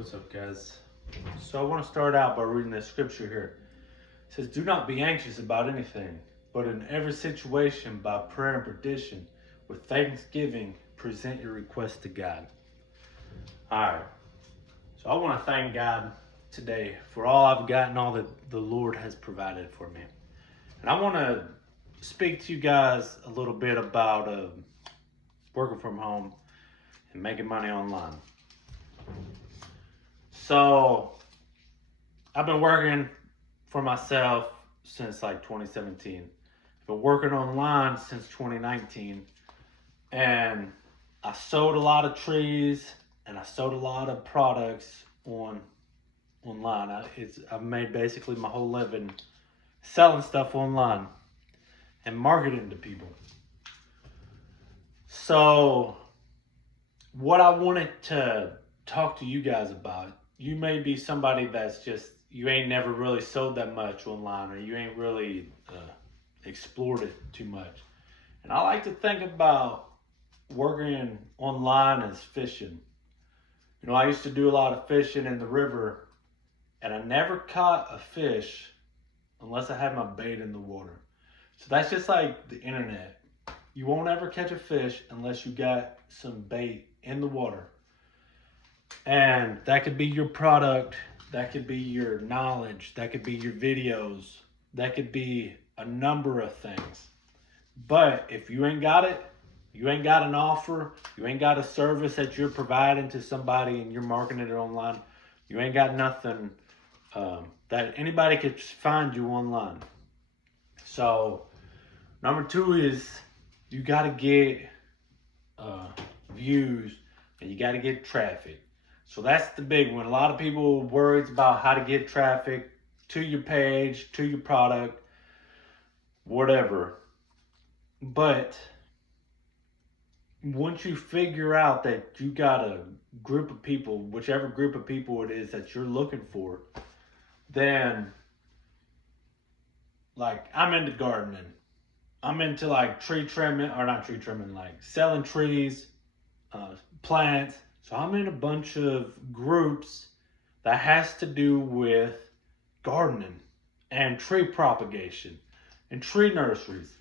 What's up, guys? So I want to start out by reading this scripture here. It says, "Do not be anxious about anything, but in every situation, by prayer and petition, with thanksgiving, present your request to God." Alright, so I want to thank God today for all I've got and all that the Lord has provided for me. And I want to speak to you guys a little bit about working from home and making money online. So I've been working for myself since like 2017. I've been working online since 2019. And I sold a lot of trees and I sold a lot of products online. I've made basically my whole living selling stuff online and marketing to people. So what I wanted to talk to you guys about, you may be somebody that's just, you ain't never really sold that much online, or you ain't really explored it too much. And I like to think about working online as fishing. You know, I used to do a lot of fishing in the river, and I never caught a fish unless I had my bait in the water. So that's just like the internet. You won't ever catch a fish unless you got some bait in the water. And that could be your product, that could be your knowledge, that could be your videos, that could be a number of things. But if you ain't got it, you ain't got an offer, you ain't got a service that you're providing to somebody and you're marketing it online, you ain't got nothing that anybody could find you online. So number two is you got to get views and you got to get traffic. So that's the big one. A lot of people worried about how to get traffic to your page, to your product, whatever. But once you figure out that you got a group of people, whichever group of people it is that you're looking for, then like I'm into gardening. I'm into like tree trimming, or not tree trimming, like selling trees, plants. So I'm in a bunch of groups that has to do with gardening and tree propagation and tree nurseries.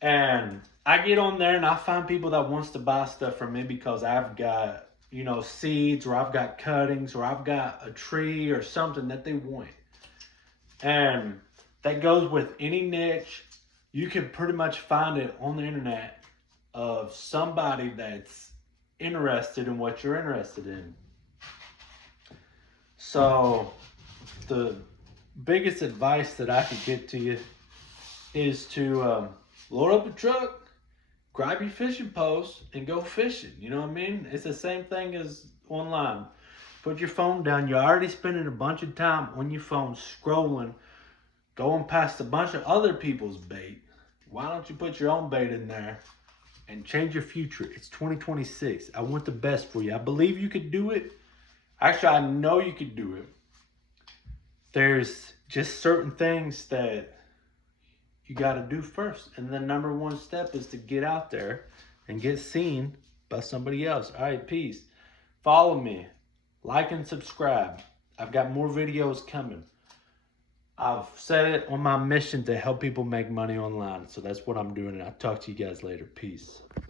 And I get on there and I find people that wants to buy stuff from me because I've got, you know, seeds, or I've got cuttings, or I've got a tree or something that they want. And that goes with any niche. You can pretty much find it on the internet of somebody that's interested in what you're interested in. So the biggest advice that I could give to you is to load up a truck, grab your fishing post, and go fishing. You know what I mean? It's the same thing as online. Put your phone down. You're already spending a bunch of time on your phone scrolling, going past a bunch of other people's bait. Why don't you put your own bait in there and change your future? It's 2026. I want the best for you. I believe you could do it. Actually, I know you could do it. There's just certain things that you got to do first. And the number one step is to get out there and get seen by somebody else. All right, peace. Follow me. Like and subscribe. I've got more videos coming. I've set it on my mission to help people make money online. So that's what I'm doing. And I'll talk to you guys later. Peace.